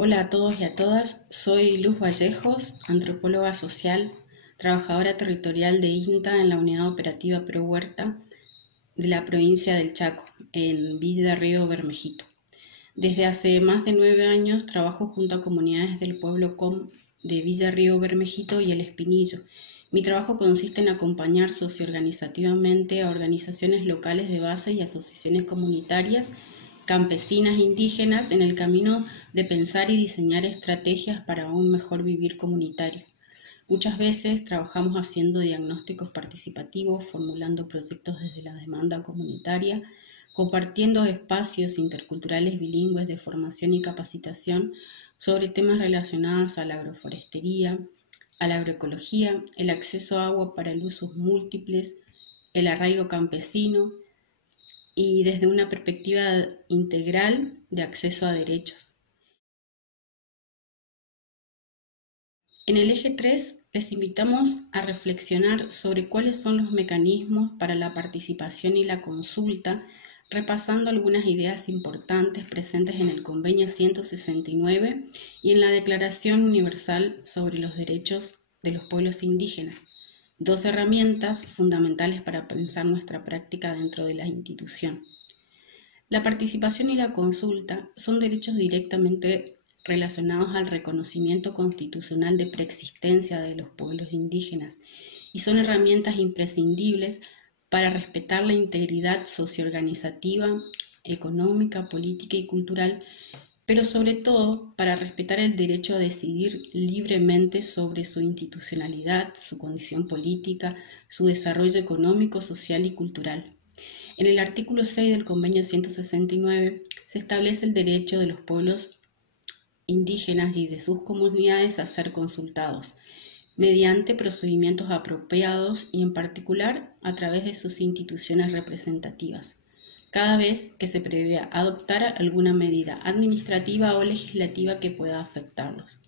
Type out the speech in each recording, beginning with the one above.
Hola a todos y a todas, soy Luz Vallejos, antropóloga social, trabajadora territorial de INTA en la Unidad Operativa Pro Huerta de la provincia del Chaco, en Villa Río Bermejito. Desde hace más de 9 años trabajo junto a comunidades del pueblo COM de Villa Río Bermejito y El Espinillo. Mi trabajo consiste en acompañar socioorganizativamente a organizaciones locales de base y asociaciones comunitarias campesinas indígenas en el camino de pensar y diseñar estrategias para un mejor vivir comunitario. Muchas veces trabajamos haciendo diagnósticos participativos, formulando proyectos desde la demanda comunitaria, compartiendo espacios interculturales bilingües de formación y capacitación sobre temas relacionados a la agroforestería, a la agroecología, el acceso a agua para el usos múltiples, el arraigo campesino, y desde una perspectiva integral de acceso a derechos. En el eje 3 les invitamos a reflexionar sobre cuáles son los mecanismos para la participación y la consulta, repasando algunas ideas importantes presentes en el Convenio 169 y en la Declaración Universal sobre los Derechos de los Pueblos Indígenas. Dos herramientas fundamentales para pensar nuestra práctica dentro de la institución. La participación y la consulta son derechos directamente relacionados al reconocimiento constitucional de preexistencia de los pueblos indígenas y son herramientas imprescindibles para respetar la integridad socioorganizativa, económica, política y cultural, pero sobre todo para respetar el derecho a decidir libremente sobre su institucionalidad, su condición política, su desarrollo económico, social y cultural. En el artículo 6 del Convenio 169 se establece el derecho de los pueblos indígenas y de sus comunidades a ser consultados mediante procedimientos apropiados y en particular a través de sus instituciones representativas, cada vez que se prevea adoptar alguna medida administrativa o legislativa que pueda afectarlos.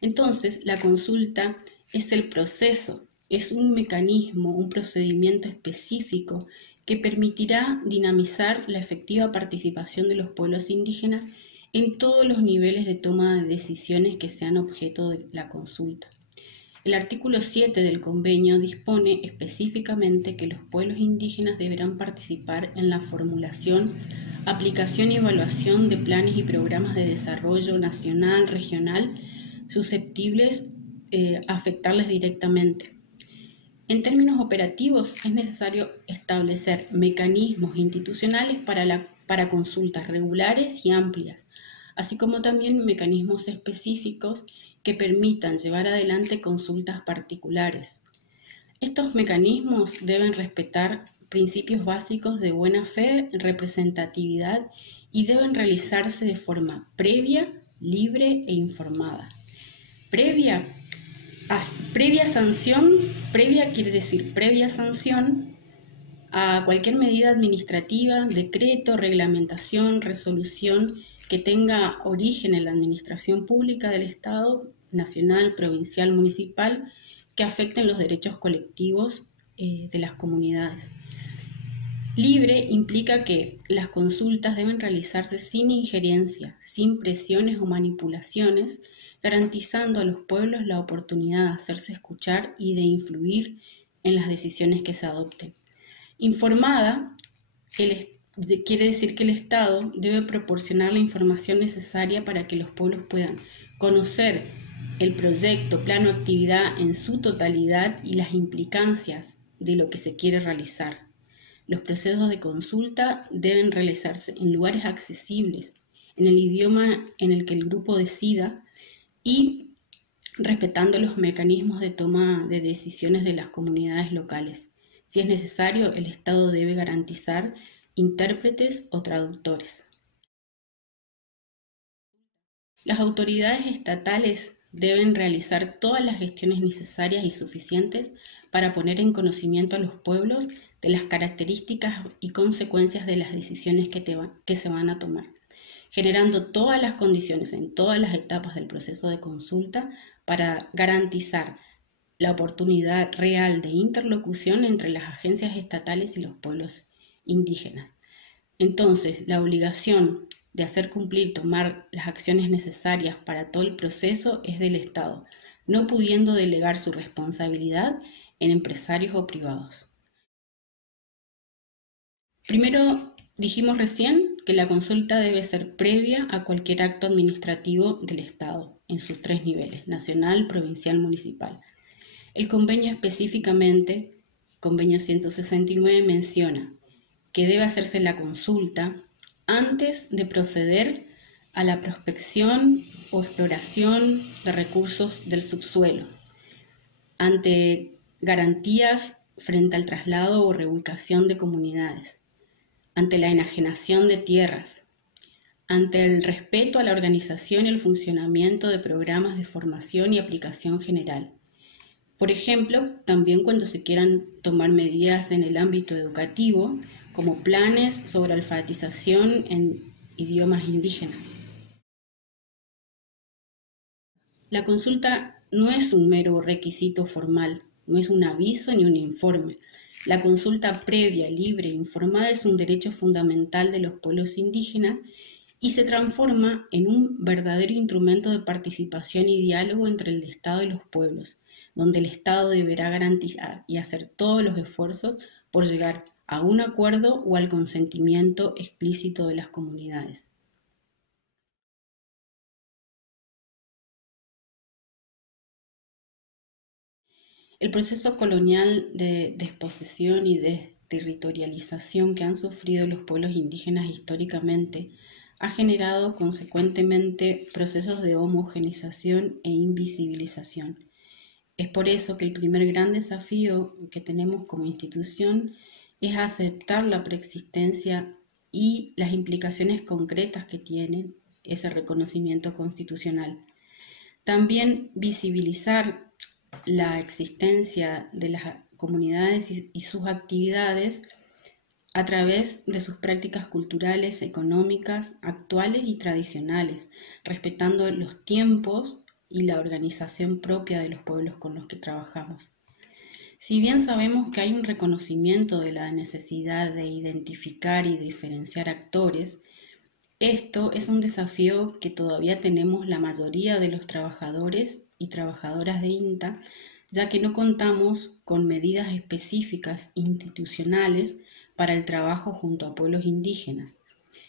Entonces, la consulta es el proceso, es un mecanismo, un procedimiento específico que permitirá dinamizar la efectiva participación de los pueblos indígenas en todos los niveles de toma de decisiones que sean objeto de la consulta. El artículo 7 del convenio dispone específicamente que los pueblos indígenas deberán participar en la formulación, aplicación y evaluación de planes y programas de desarrollo nacional, regional, susceptibles a afectarles directamente. En términos operativos, es necesario establecer mecanismos institucionales para consultas regulares y amplias, así como también mecanismos específicos que permitan llevar adelante consultas particulares. Estos mecanismos deben respetar principios básicos de buena fe, representatividad y deben realizarse de forma previa, libre e informada. Previa sanción, previa quiere decir previa sanción a cualquier medida administrativa, decreto, reglamentación, resolución que tenga origen en la administración pública del Estado, nacional, provincial, municipal, que afecten los derechos colectivos de las comunidades. Libre implica que las consultas deben realizarse sin injerencia, sin presiones o manipulaciones, garantizando a los pueblos la oportunidad de hacerse escuchar y de influir en las decisiones que se adopten. Informada quiere decir que el Estado debe proporcionar la información necesaria para que los pueblos puedan conocer el proyecto, plano, actividad en su totalidad y las implicancias de lo que se quiere realizar. Los procesos de consulta deben realizarse en lugares accesibles, en el idioma en el que el grupo decida y respetando los mecanismos de toma de decisiones de las comunidades locales. Si es necesario, el Estado debe garantizar intérpretes o traductores. Las autoridades estatales deben realizar todas las gestiones necesarias y suficientes para poner en conocimiento a los pueblos de las características y consecuencias de las decisiones que se van a tomar, generando todas las condiciones en todas las etapas del proceso de consulta para garantizar la oportunidad real de interlocución entre las agencias estatales y los pueblos indígenas. Entonces, la obligación de hacer cumplir, tomar las acciones necesarias para todo el proceso es del Estado, no pudiendo delegar su responsabilidad en empresarios o privados. Primero, dijimos recién que la consulta debe ser previa a cualquier acto administrativo del Estado, en sus 3 niveles, nacional, provincial, municipal. El convenio específicamente, convenio 169, menciona que debe hacerse la consulta antes de proceder a la prospección o exploración de recursos del subsuelo, ante garantías frente al traslado o reubicación de comunidades, ante la enajenación de tierras, ante el respeto a la organización y el funcionamiento de programas de formación y aplicación general. Por ejemplo, también cuando se quieran tomar medidas en el ámbito educativo, como planes sobre alfabetización en idiomas indígenas. La consulta no es un mero requisito formal, no es un aviso ni un informe. La consulta previa, libre e informada es un derecho fundamental de los pueblos indígenas y se transforma en un verdadero instrumento de participación y diálogo entre el Estado y los pueblos, donde el Estado deberá garantizar y hacer todos los esfuerzos por llegar a un acuerdo o al consentimiento explícito de las comunidades. El proceso colonial de desposesión y desterritorialización que han sufrido los pueblos indígenas históricamente ha generado consecuentemente procesos de homogeneización e invisibilización. Es por eso que el primer gran desafío que tenemos como institución es aceptar la preexistencia y las implicaciones concretas que tiene ese reconocimiento constitucional. También visibilizar la existencia de las comunidades y sus actividades a través de sus prácticas culturales, económicas, actuales y tradicionales, respetando los tiempos y la organización propia de los pueblos con los que trabajamos. Si bien sabemos que hay un reconocimiento de la necesidad de identificar y diferenciar actores, esto es un desafío que todavía tenemos la mayoría de los trabajadores y trabajadoras de INTA, ya que no contamos con medidas específicas institucionales para el trabajo junto a pueblos indígenas.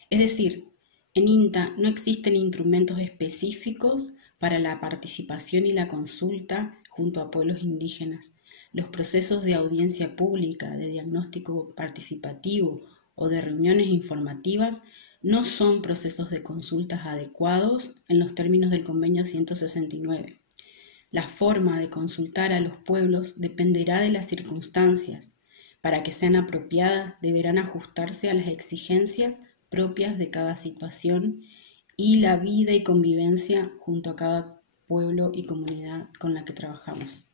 Es decir, en INTA no existen instrumentos específicos para la participación y la consulta junto a pueblos indígenas. Los procesos de audiencia pública, de diagnóstico participativo o de reuniones informativas no son procesos de consultas adecuados en los términos del convenio 169. La forma de consultar a los pueblos dependerá de las circunstancias. Para que sean apropiadas, deberán ajustarse a las exigencias propias de cada situación y la vida y convivencia junto a cada pueblo y comunidad con la que trabajamos.